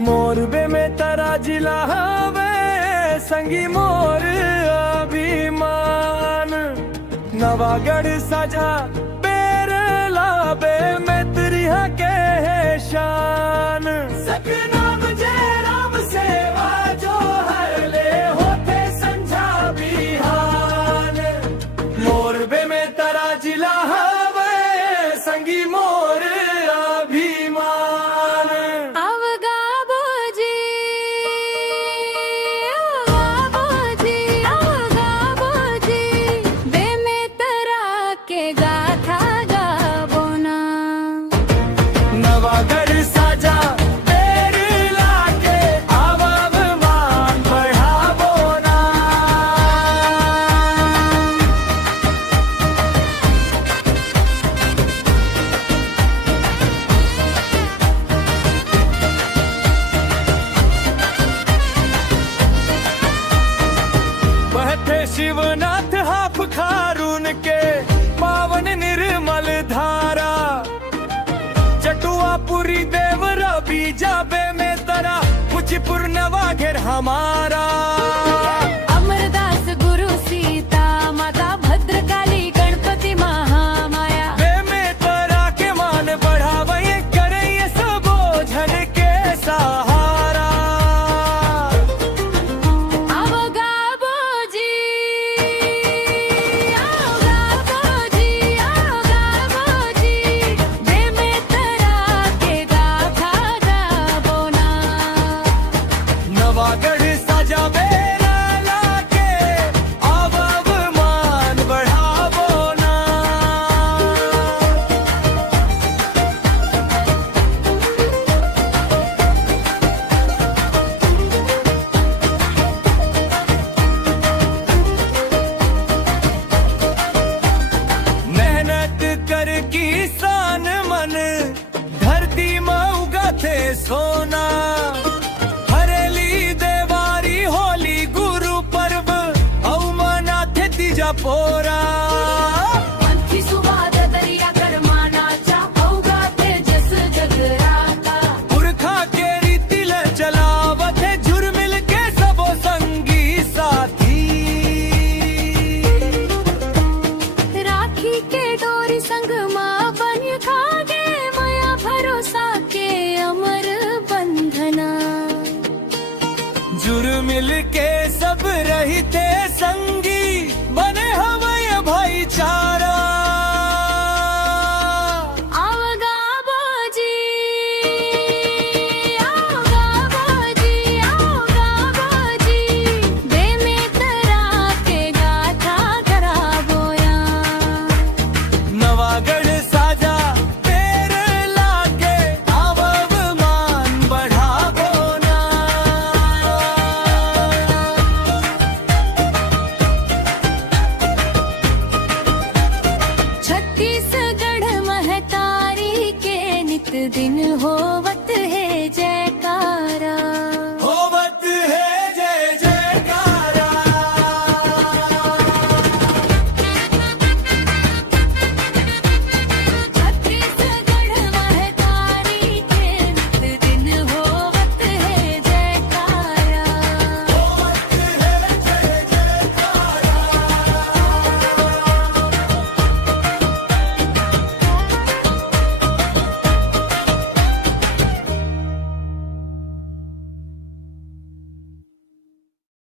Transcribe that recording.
मोरबे में तारा जिला हवे संगी मोर अभिमान। नवागढ़ साजा बेरला बे में त्रिहा के है शान। सतनाम जय राम सेवा जो हर ले होते संझा बिहान। मोरबे में तारा जिला हवे संगी मोर अभिमान। नवागढ़ साजा बेरला के आवाब मान बढ़ावो ना। बहते शिवनाथ हाफ खारून के पावन निर्मल धारा। चटुआपुरी देवरा बीजा बे में तरा कुचिपुर नवागढ़ हमारा। अमरदास गुरु सीता माता भद्रकाली गणपति महामाया। बे में तरा के मान बढ़ावे करे ये सबो झन के सहारा। आवगा बोजी आवगा बोजी आवगा बोजी बे में तरा के गाथा गाबोना। नवागढ़ साजा बेरला के आवाब मान बढ़ावो ना। मेहनत कर किसान मन धरती में उगाते सोना। हरेली देवारी होली गुरु पर्व औ मनाथे तीजा पोरा। पंथी सुवाद दरिया करमाना चा औगा तेजस जगराता। पुरखा के रीति ले चलावत है झुर मिल के सबो संगी साथी। राखी के डोरी संग माँ बन खागे माया भरोसा के अमर बंधना। जुर मिल के सब रहते संगी बने हवय भाईचारा।